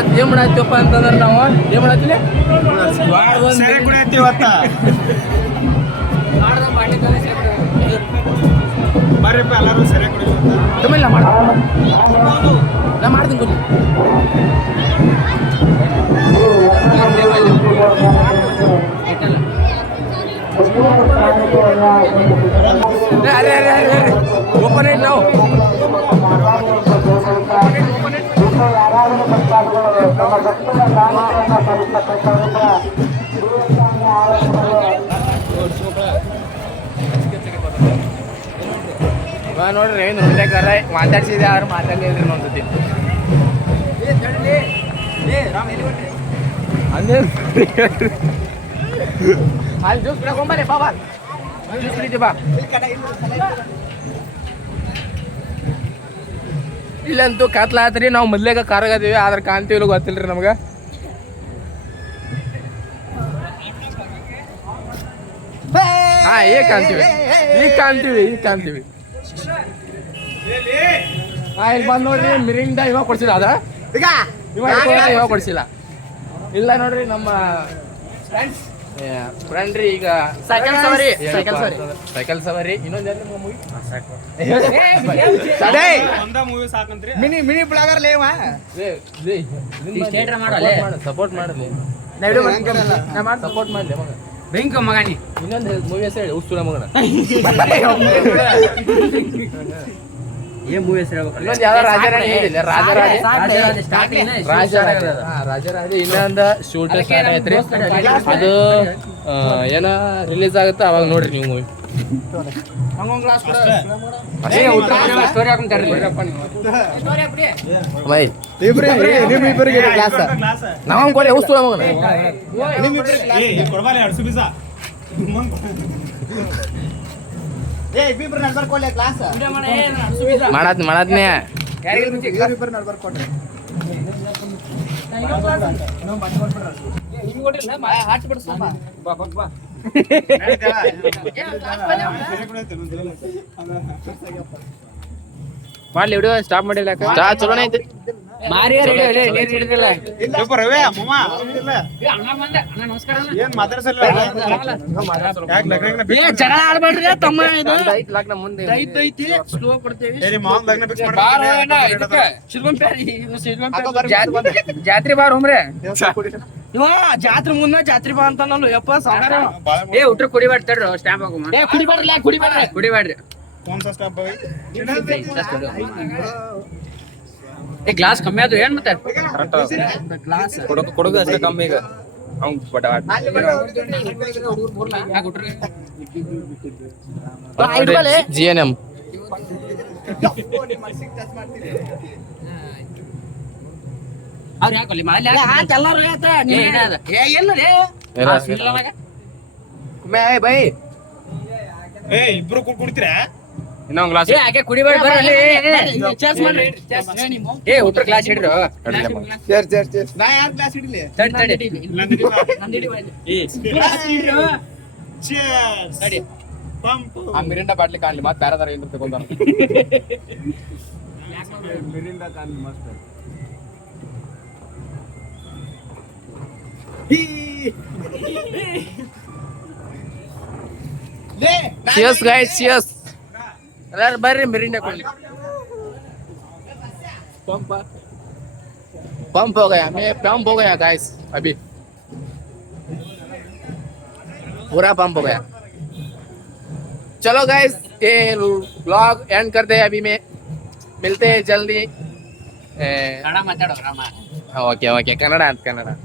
ಇವತ್ತು ಏನ್ ಮಾಡತ್ತೀವಪ್ಪ ಅಂತಂದ್ರೆ ನಾವು ಏನ್ ಮಾಡತ್ತೀವಿ ಸರಿ ಕುಡಿಯತ್ತೀವತ್ತ ಬರ್ರಿಪ್ಪ ಎಲ್ಲರೂ ಸರಿ ಕುಡಿಯುವಂತ ತಮಿಳ್ ನಾ ಮಾಡ್ತೀನಿ ಕೊಡಿ ಅರೆ ಅರೆ ಅರೆ ಅರೆ ಓಪನ್ ಇಟ್ ನಾವು ನೋಡ್ರಿ ನೋಡ್ಲಿಕ್ಕಾರ ಮಾತಾಡ್ಸಿದೆ ಆದ್ರೆ ಮಾತಾಡ್ಲಿಲ್ರಿ ನೋಡ್ತಿ ಅಂದೇ ಅಲ್ಲಿ ಜ್ಯೂಸ್ ಬಿಡಕೊಂಬರೇ ಬಾಬಾ ಜ್ಯೂಸ್ ಕುಡಿತೀವಿ ಬಾ ಇಲ್ಲಂತೂ ಕತ್ಲಾತ್ರಿ ನಾವು ಮೊದ್ಲೇಗ ಕಾರಾಗದೀವಿ ಆದ್ರೆ ಕಾಣ್ತೀವಿ ಗೊತ್ತಿಲ್ರಿ ನಮ್ಗೆ ಹಾ ಈಗ ಕಾಣ್ತೀವಿ ಹಾ ಇಲ್ಲಿ ಬಂದ್ ನೋಡ್ರಿ ಮಿರಿಂಡ ಇವಾಗ ಕೊಡ್ಸಿಲ್ಲ ಅದ ಇವಾಗ ಕೊಡ್ಸಿಲ್ಲ ಇಲ್ಲ ನೋಡ್ರಿ ನಮ್ಮ ಫ್ರೆಂಡ್ ರೀ ಈಗ ಸೈಕಲ್ ಸವಾರಿ ಇನ್ನೊಂದು ಮಿನಿ ಬ್ಲಾಗರ್ ಸಪೋರ್ಟ್ ಮಾಡಲಿ ಸಪೋರ್ಟ್ ಮಾಡಲಿ ಮಗ ಬೆಂಕ ಮಗನಿ ಇನ್ನೊಂದು ಮೂವಿ ಹೆಸರು ಹೇಳಿ ಉಸ್ತುಳ ಮಗನ ಏನ್ ಮೂವಿ ಹೆಸರು ಇನ್ನೊಂದು ಯಾವ್ದಾರ ರಾಜರಾಣಿ ಹೇಳಿಲ್ಲ ರಾಜರಾಜ ಇನ್ನೊಂದು ಶೂಟ್ ಸ್ಟಾರ್ಟ್ ಐತ್ರಿ ಅದು ಏನ ರಿಲೀಸ್ ಆಗುತ್ತೆ ಅವಾಗ ನೋಡ್ರಿ ನೀವು ಮೂವಿ ನಾವ್ ಕೊಡಿ ಉಸ್ತುಳ ಮಗನ ಮಾಡತ್ನೇ ಮಾಡ್ಲಿ ವಿಡಿಯೋ ಸ್ಟಾಪ್ ಮಾಡಿಲ್ಲ ಚಲೋ ಐತಿ ಜಗಳ ಆಡ್ಬೇಡ್ರಿ ತಮ್ಮ ಜಾತ್ರೆ ಬಾರ ಹೋಮ್ರೆ ಇವ ಜಾತ್ರೆ ಮುಂದ ಜಾತ್ರೆ ಬಾ ಅಂತ ನಾನು ಯಪ್ಪ ಸಾಗರ ಏ ಉಟ್ರ ಕುಡಿಬೇಡ್ತಾಡ್ರಿ ಸ್ಟಾಂಪ್ ಹಾಕಮ್ಮ ಏ ಕುಡಿಬೇಡ್ರಿ ಏ ಗ್ಲಾಸ್ ಕಮ್ಮಿ ಆದ್ರೂ ಏನ್ ಮತ್ತೆ ಗ್ಲಾಸ್ ಕೊಡೋದು ಅಷ್ಟೇ ಕಮ್ಮಿ ಈಗ GNM ಅವ್ರು ಯಾಕೊಲ್ಲಿ ಬೈ ಇಬ್ರು ಕುಡ್ತೀರಾ ಇನ್ನೊಂದು ಗ್ಲಾಸ್ ಯಾಕೆ ಕುಡಿಬೇಡ ಏ ಉಟ್ರ ಗ್ಲಾಸ್ ಹಿಡ್ರು ನಾ ಯಾರು ಗ್ಲಾಸ್ ಹಿಡಿಲಿ ಆ ಮಿರಿಂಡ ಬಾಟ್ಲಿ ಕಾಣ್ಲಿ ಮತ್ತೆ ಬೇರೆ ತರ ಏನ್ ತಗೊಂಡ ಮಿರಿಂಡ ಕಾಣ್ಲಿ ಮಸ್ತ್ ಚಿಯರ್ಸ್ ಗೈಸ್ ಚಿಯರ್ಸ್ ಎಲ್ಲರೂ ಬರ್ರಿ ಮಿರಿಂಡ ಕೊಳ್ಳಿ पंप हो गया मैं पंप हो गया गाइस अभी पूरा पंप हो गया चलो गाइस ये व्लॉग एंड करते हैं अभी में मिलते हैं जल्दी माताड़ो ओके ओके कन्नड़ कन्नड़